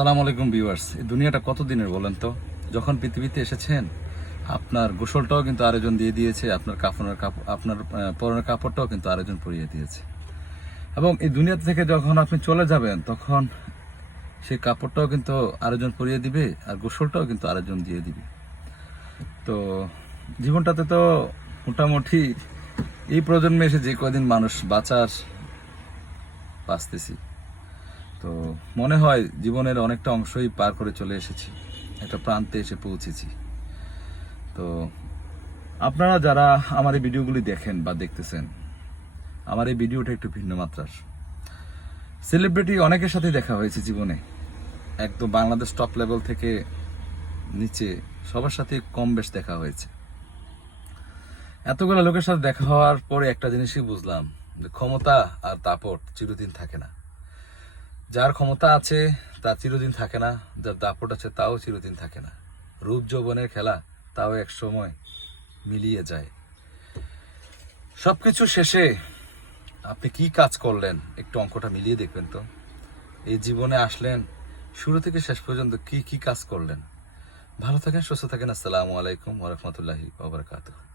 আসসালামু আলাইকুম ভিউয়ার্স। এই দুনিয়াটা কত দিনের বলেন তো? যখন পৃথিবীতে এসেছেন আপনার গোসলটাও কিন্তু আরেকজন দিয়ে দিয়েছে, আপনার আপনার পরনের কাপড়টাও কিন্তু আরেকজন পরিয়ে দিয়েছে। এবং এই দুনিয়া থেকে যখন আপনি চলে যাবেন তখন সেই কাপড়টাও কিন্তু আরেকজন পরিয়ে দিবে, আর গোসলটাও কিন্তু আরেকজন দিয়ে দিবে। তো জীবনটাতে তো মোটামুটি এই প্রজন্মে এসে যে কয়দিন মানুষ বাঁচতেছি, তো মনে হয় জীবনের অনেকটা অংশই পার করে চলে এসেছি, একটা প্রান্তে এসে পৌঁছেছি। তো আপনারা যারা আমার এই ভিডিওগুলি দেখেন বা দেখতেছেন, আমার এই ভিডিওটা একটু ভিন্ন মাত্রার। সেলিব্রিটি অনেকের সাথে দেখা হয়েছে জীবনে, একদম বাংলাদেশ টপ লেভেল থেকে নিচে সবার সাথে কম বেশ দেখা হয়েছে। এতগুলো লোকের সাথে দেখা হওয়ার পরে একটা জিনিসই বুঝলাম যে ক্ষমতা আর দাপট চিরদিন থাকে না। যার ক্ষমতা আছে তা চিরদিন থাকে না, যার দাপট আছে তাও চিরদিন থাকে না। রূপ যৌবনের খেলা তাও এক সময় মিলিয়ে যায়। সবকিছু শেষে আপনি কি কাজ করলেন একটু অঙ্কটা মিলিয়ে দেখবেন তো। এই জীবনে আসলেন, শুরু থেকে শেষ পর্যন্ত কি কি কাজ করলেন। ভালো থাকেন, সুস্থ থাকেন। আসসালামু আলাইকুম ওয়া রাহমাতুল্লাহি ওয়া বারাকাতুহু।